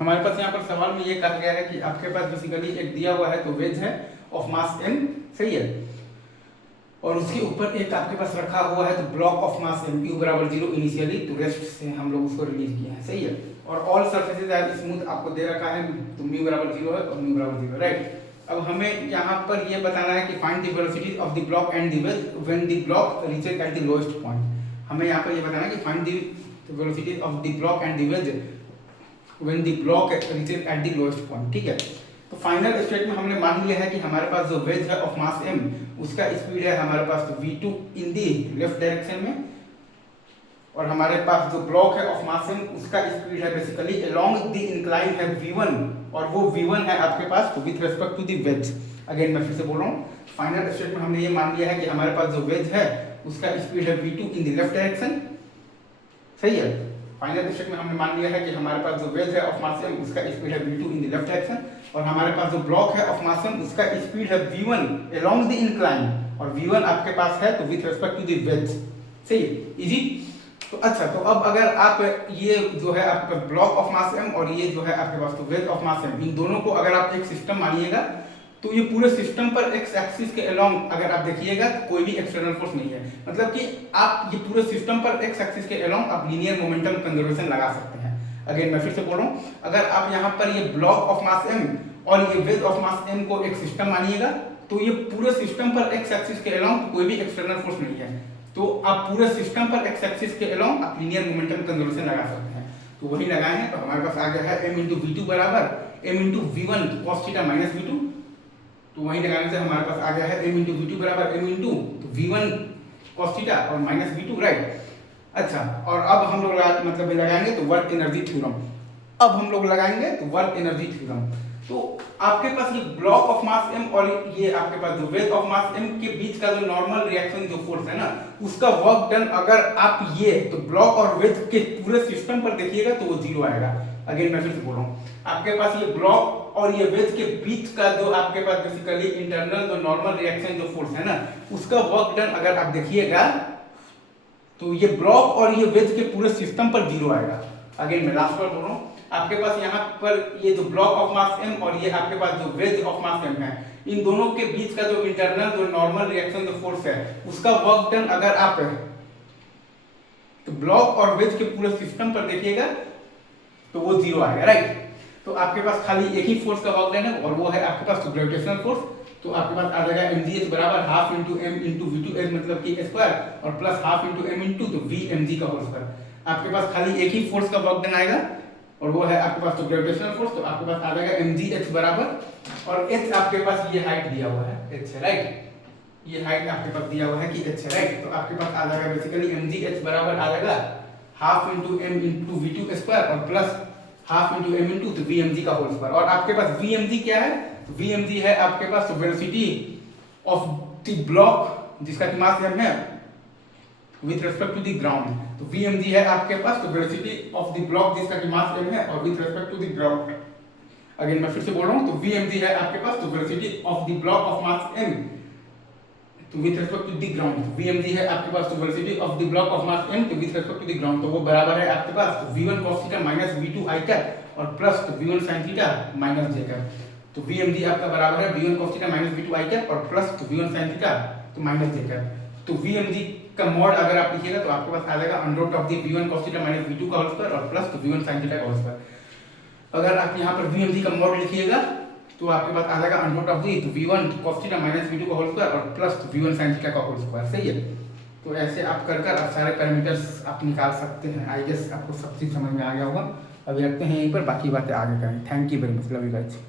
हमारे पास यहाँ पर सवाल में ये कहा गया है कि आपके पास बेसिकली एक दिया हुआ है तो वेज है ऑफ मास m, सही है, और उसके ऊपर एक आपके पास रखा हुआ है तो block of mass m q बराबर 0 इनिशियली, तो रेस्ट से हम लोग उसको रिलीज किए हैं, सही है। और ऑल सरफेसेज आर स्मूथ आपको दे रखा है, तो म्यू बराबर 0 है और म्यू बराबर 0, राइट। अब हमें यहाँ पर ये बताना है कि find the velocity of the block and the ways when the block reaches at the lowest point. हमें यहाँ पर ये बताना है कि find the velocity of the block and the ways when the block reaches at the lowest point, ठीक है। तो फाइनल स्टेट में हमने मान लिया है कि हमारे पास जो वेज है ऑफ मास m, उसका स्पीड है हमारे पास तो v2 इन दी लेफ्ट डायरेक्शन में, और हमारे पास जो ब्लॉक है ऑफ मास m उसका स्पीड है बेसिकली अलोंग द इंक्लाइन है v1, और वो v1 है आपके पास तो with respect to the wedge. Again मैं फिर से बोल रहा हूँ, फाइनल स्टेट में हमने ये मान लिया है कि हमारे पास जो वेज है उसका स्पीड है v2 in the left direction, सही है। फाइनल स्टेट में हमने मान लिया है कि हमारे पास जो वेज है ऑफ मास m उसका स्पीड है v2 in the left direction, और हमारे पास जो ब्लॉक है ऑफ मास m उसका स्पीड है v1 अलोंग द इंक्लाइन, और v1 आपके पास है तो with respect to the wedge, सही है, इजी। तो अच्छा, तो अब अगर आप ये जो है आपका ब्लॉक ऑफ मास m और ये जो है आपके पास तो वेज ऑफ मास m, इन दोनों को अगर आप एक सिस्टम मानिएगा तो ये पूरे सिस्टम पर एक्स एक्सिस के अलोंग अगर आप देखिएगा तो कोई भी एक्सटर्नल फोर्स नहीं है, मतलब कि आप ये पूरे सिस्टम पर एक्स एक्सिस के अलोंग आप लीनियर मोमेंटम कंजर्वेशन लगा सकते हैं। अगेन मैं फिर से बोल रहा हूँ, अगर आप यहाँ पर ये ब्लॉक ऑफ मास m और ये वेज ऑफ मास m को एक सिस्टम मानिएगा तो ये पूरे सिस्टम पर एक्स एक्सिस के अलोंग कोई भी एक्सटर्नल फोर्स नहीं है, तो आप पूरे सिस्टम पर एक्स एक्सिस के अलोंग आप लीनियर मोमेंटम कंजर्वेशन लगा सकते हैं। तो वही लगाए हैं, तो हमारे पास आ गया है m × v2 बराबर m × v1 cos theta minus v2, तो वही लगाने से हमारे पास आ गया है m × v2 बराबर m × v1 cos थीटा और माइनस v2, राइट। अच्छा, और अब हम लोग मतलब लगाएंगे तो वर्क एनर्जी थ्योरम। अब हम लोग लगाएंगे तो वर्क एनर्जी थ्योरम। तो आपके पास ये ब्लॉक ऑफ मास m और ये आपके पास जो वेज ऑफ मास m के बीच का जो नॉर्मल रिएक्शन जो फोर्स है ना, उसका वर्क डन अगर आप ये तो ब्लॉक और वेज के पूरे सिस्टम पर देखिएगा तो वो 0 आएगा। अगेन मैं फिर से बोल रहा हूँ, आपके पास ये ब्लॉक और ये वेज के बीच का जो आपके पास बेसिकली इंटरनल जो नॉर्मल रिएक्शन जो फोर्स है ना, उसका वर्क डन अगर आप देखिएगा तो ये ब्लॉक और ये वेज के पूरे सिस्टम पर 0 आएगा। अगेन मैं लास्ट बार बोल रहा हूँ, आपके पास यहाँ पर ये जो ब्लॉक ऑफ मास m और ये आपके पास जो वेज ऑफ मास m है, इन दोनों के बीच का जो इंटरनल जो नॉर्मल रिएक्शन जो फोर्स है उसका वर्क डन अगर आप तो ब्लॉक और वेज के पूरे सिस्टम पर देखिएगा तो वो 0 आएगा, राइट। तो आपके पास खाली एक ही फोर्स का वर्क डन है और वो है आपके पास तो ग्रेविटेशनल फोर्स, तो आपके पास आ जाएगा mgh बराबर half into m into v2h मतलब कि स्क्वायर और plus half into m into तो vmg का होल स्क्वायर। आपके पास खाली एक ही फोर्स का वर्क डन आएगा और वो है आपके पास तो ग्रेविटेशनल फोर्स, तो आपके पास आ जाएगा mgh बराबर, और h आपके पास ये हाइट दिया हुआ है h है, राइट। ये हाइट आपके पास दिया हुआ है कि h है, राइट। तो आपके पास आ जाएगा बेसिकली mgh बराबर आ जाएगा half into m into v2 square और plus half into m into तो vmg का होल स्क्वायर। और आपके पास vmg क्या है, तो vmg है आपके पास वेलोसिटी ऑफ द ब्लॉक जिसका कि मास m है with respect to the ground, तो vmg है आपके पास तो वेलोसिटी ऑफ द ब्लॉक जिसका कि मास m है और with respect to the ground. Again मैं फिर से बोल रहा हूँ, तो vmg है आपके पास तो velocity of the block of mass m तो with respect to the ground, तो vmg है आपके पास तो velocity of the block of mass m तो with respect to the ground, तो वो बराबर है आपके पास तो v1 cos theta minus v2 i cap और प्लस तो v1 sin theta minus j cap. तो vmg आपका बराबर है v1 cos theta minus v2 i cap और प्लस तो v1 sin थीटा तो माइनस j कैप। तो vmg का मॉड अगर आप लिखिएगा तो आपके पास आ जाएगा under root of the v1 cos theta minus v2 का होल स्क्वायर और प्लस तो v1 sin थीटा का होल स्क्वायर। अगर आप यहाँ पर vmg का मॉड लिखिएगा तो आपके पास आ जाएगा अंडर रूट ऑफ द तो v1 cos theta minus v2 का होल स्क्वायर और प्लस तो v1 sin थीटा का होल स्क्वायर, सही है। तो ऐसे आप कर कर आप सारे पैरामीटर्स आप निकाल सकते हैं। आई गेस आपको सब चीज़ समझ में आ गया होगा। अभी रखते हैं यहीं पर, बाकी बातें आगे करें। Thank you very much, love you guys.